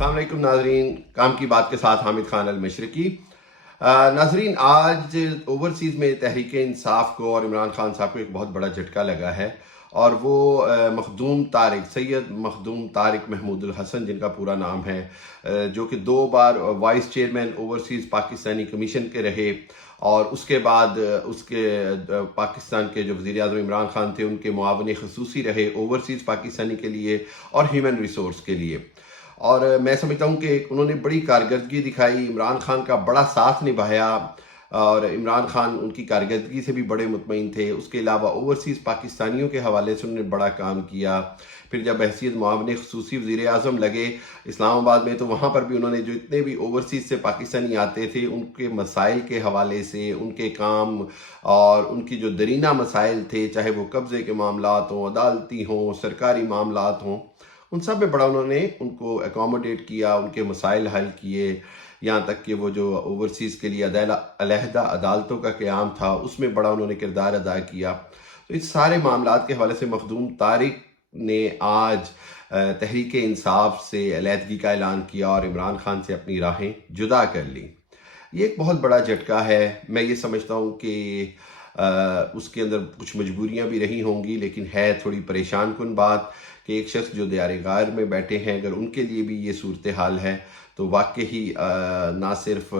अस्सलाम वालेकुम नाजरीन, काम की बात के साथ हामिद खान अल मशरकी। नाजरीन, आज ओवरसीज़ में तहरीक इंसाफ को और इमरान खान साहब को एक बहुत बड़ा झटका लगा है। और वो मखदूम तारिक, सैयद मखदूम तारिक महमूदुल हसन जिनका पूरा नाम है, जो कि 2 बार vice chairman overseas Pakistani commission के रहे। और उसके बाद उसके पाकिस्तान के जो वज़ीर आज़म इमरान खान थे उनके मुआवन ख़ुसूसी रहे ओवरसीज़ पाकिस्तानी के लिए और ह्यूमन रिसोर्स के लिए। और मैं समझता हूँ कि उन्होंने बड़ी कारकर्दगी दिखाई, इमरान खान का बड़ा साथ निभाया और इमरान खान उनकी कारकर्दगी से भी बड़े मुतमईन थे। उसके अलावा ओवरसीज़ पाकिस्तानियों के हवाले से उन्होंने बड़ा काम किया। फिर जब हैसियत मुआवन ख़ुसूसी वज़ीर आज़म लगे इस्लामाबाद में, तो वहाँ पर भी उन्होंने जो इतने भी ओवरसीज़ से पाकिस्तानी आते थे उनके मसाइल के हवाले से, उनके काम और उनकी जो दरीना मसाइल थे, चाहे वो कब्ज़े के मामलात हों, अदालती हों, सरकारी मामलात हों, उन सब में बड़ा उन्होंने उनको अकोमोडेट किया, उनके मसाइल हल किए। यहाँ तक कि वो जो ओवरसीज़ के लिए अलहदा अदालतों का क़याम था उसमें बड़ा उन्होंने किरदार अदा किया। तो इस सारे मामलात के हवाले से मखदूम तारिक ने आज तहरीक इंसाफ से अलहदगी का ऐलान किया और इमरान खान से अपनी राहें जुदा कर ली। ये एक बहुत बड़ा झटका है। मैं ये समझता हूँ कि उसके अंदर कुछ मजबूरियाँ भी रही होंगी, लेकिन है थोड़ी परेशान कुन बात कि एक शख्स जो दियारे गार में बैठे हैं, अगर उनके लिए भी ये सूरत हाल है तो वाकई ना सिर्फ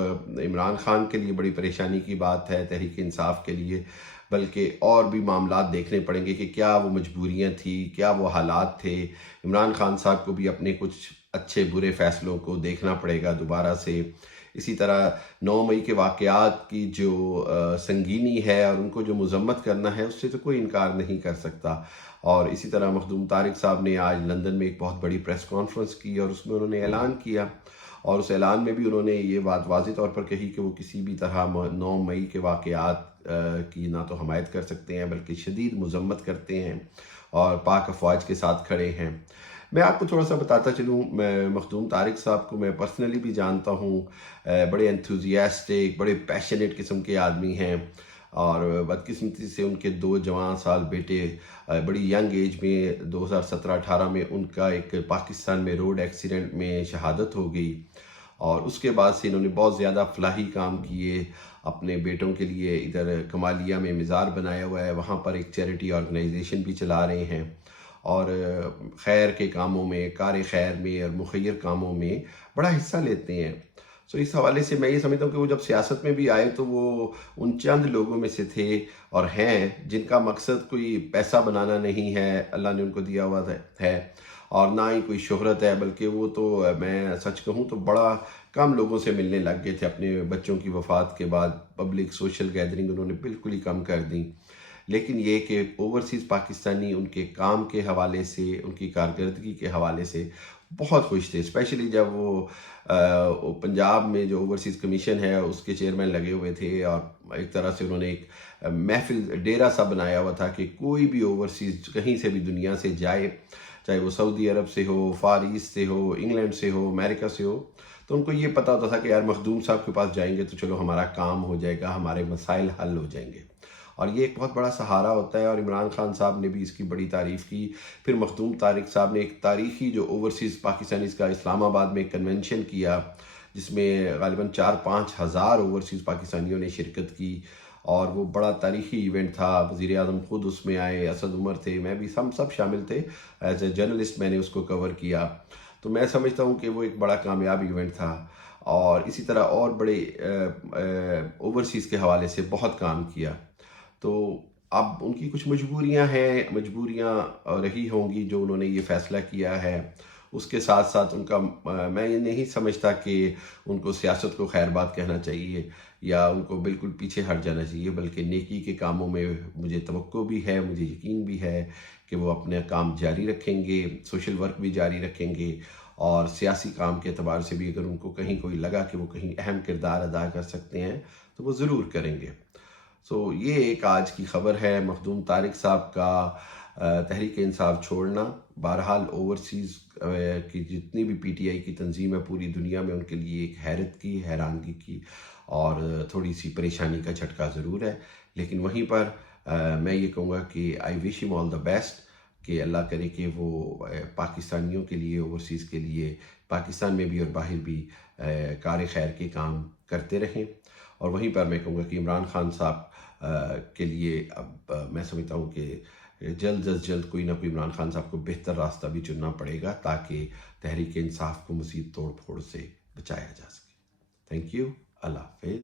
इमरान खान के लिए बड़ी परेशानी की बात है तहरीक इंसाफ के लिए, बल्कि और भी मामलात देखने पड़ेंगे कि क्या वो मजबूरियाँ थी, क्या वो हालात थे। इमरान खान साहब को भी अपने कुछ अच्छे बुरे फ़ैसलों को देखना पड़ेगा दोबारा से। इसी तरह 9 मई के वाक़यात की जो संगीनी है और उनको जो मज़म्मत करना है उससे तो कोई इनकार नहीं कर सकता। और इसी तरह मखदूम तारिक साहब ने आज लंदन में एक बहुत बड़ी प्रेस कॉन्फ्रेंस की और उसमें उन्होंने ऐलान किया, और उस ऐलान में भी उन्होंने ये बात वाज़ेह तौर पर कही कि वो किसी भी तरह 9 मई के वाक़यात की ना तो हमायत कर सकते हैं बल्कि शदीद मज़म्मत करते हैं और पाक अफवाज के साथ खड़े हैं। मैं आपको थोड़ा सा बताता चलूँ, मैं मखदूम तारिक साहब को मैं पर्सनली भी जानता हूँ। बड़े एंथुजियास्टिक, बड़े पैशनेट किस्म के आदमी हैं और बदकिस्मती से उनके 2 जवान साल बेटे बड़ी यंग एज में 2017-18 में उनका एक पाकिस्तान में रोड एक्सीडेंट में शहादत हो गई। और उसके बाद से इन्होंने बहुत ज़्यादा फलाही काम किए अपने बेटों के लिए। इधर कमालिया में मज़ार बनाया हुआ है, वहाँ पर एक चैरिटी ऑर्गेनाइजेशन भी चला रहे हैं और खैर के कामों में, कार खैर में और मुखैर कामों में बड़ा हिस्सा लेते हैं। सो इस हवाले से मैं ये समझता हूँ कि वो जब सियासत में भी आए तो वो उन चंद लोगों में से थे और हैं जिनका मकसद कोई पैसा बनाना नहीं है, अल्लाह ने उनको दिया हुआ है, और ना ही कोई शोहरत है, बल्कि वो तो मैं सच कहूँ तो बड़ा कम लोगों से मिलने लग गए थे। अपने बच्चों की वफ़ात के बाद पब्लिक सोशल गैदरिंग उन्होंने बिल्कुल ही कम कर दी। लेकिन ये कि ओवरसीज़ पाकिस्तानी उनके काम के हवाले से, उनकी कारकर्दगी के हवाले से बहुत खुश थे। स्पेशली जब वो पंजाब में जो ओवरसीज़ कमीशन है उसके चेयरमैन लगे हुए थे और एक तरह से उन्होंने एक महफिल डेरा सा बनाया हुआ था कि कोई भी ओवरसीज़ कहीं से भी दुनिया से जाए, चाहे वो सऊदी अरब से हो, फार ईस्ट से हो, इंग्लैंड से हो, अमेरिका से हो, तो उनको ये पता होता था कि यार मखदूम साहब के पास जाएंगे तो चलो हमारा काम हो जाएगा, हमारे मसाइल हल हो जाएंगे। और ये एक बहुत बड़ा सहारा होता है और इमरान खान साहब ने भी इसकी बड़ी तारीफ़ की। फिर मखदूम तारिक साहब ने एक तारीख़ी जो ओवरसीज़ पाकिस्तानीज़ का इस्लामाबाद में एक कन्वेंशन किया जिसमें ग़ालिबन 4-5 हज़ार ओवरसीज़ पाकिस्तानियों ने शिरकत की और वो बड़ा तारीख़ी इवेंट था। वज़ीर आज़म ख़ुद उसमें आए, असद उमर थे, मैं भी, हम सब शामिल थे। एज ए जर्नलिस्ट मैंने उसको कवर किया। तो मैं समझता हूँ कि वो एक बड़ा कामयाब इवेंट था। और इसी तरह और बड़े ओवरसीज़ के हवाले से बहुत काम किया। तो अब उनकी कुछ मजबूरियां हैं, मजबूरियां रही होंगी जो उन्होंने ये फ़ैसला किया है। उसके साथ साथ उनका मैं ये नहीं समझता कि उनको सियासत को खैरबाद कहना चाहिए या उनको बिल्कुल पीछे हट जाना चाहिए, बल्कि नेकी के कामों में मुझे तवक्को भी है, मुझे यकीन भी है कि वो अपने काम जारी रखेंगे, सोशल वर्क भी जारी रखेंगे और सियासी काम के अतबार से भी अगर उनको कहीं कोई लगा कि वो कहीं अहम किरदार अदा कर सकते हैं तो वो ज़रूर करेंगे। सो ये एक आज की ख़बर है मखदूम तारिक साहब का तहरीक इंसाफ छोड़ना। बहरहाल ओवरसीज़ की जितनी भी पीटीआई की तंजीम है पूरी दुनिया में उनके लिए एक हैरत की, हैरानगी की और थोड़ी सी परेशानी का झटका ज़रूर है। लेकिन वहीं पर मैं ये कहूँगा कि I wish him all the best, कि अल्लाह करे कि वो पाकिस्तानियों के लिए, ओवरसीज़ के लिए پاکستان میں بھی اور باہر بھی کار خیر کے کام کرتے رہیں. اور وہیں پر میں کہوں گا کہ عمران خان صاحب کے لیے اب میں سمجھتا ہوں کہ جلد از جلد کوئی نہ کوئی عمران خان صاحب کو بہتر راستہ بھی چننا پڑے گا تاکہ تحریک انصاف کو مزید توڑ پھوڑ سے بچایا جا سکے. Thank you. اللہ حافظ.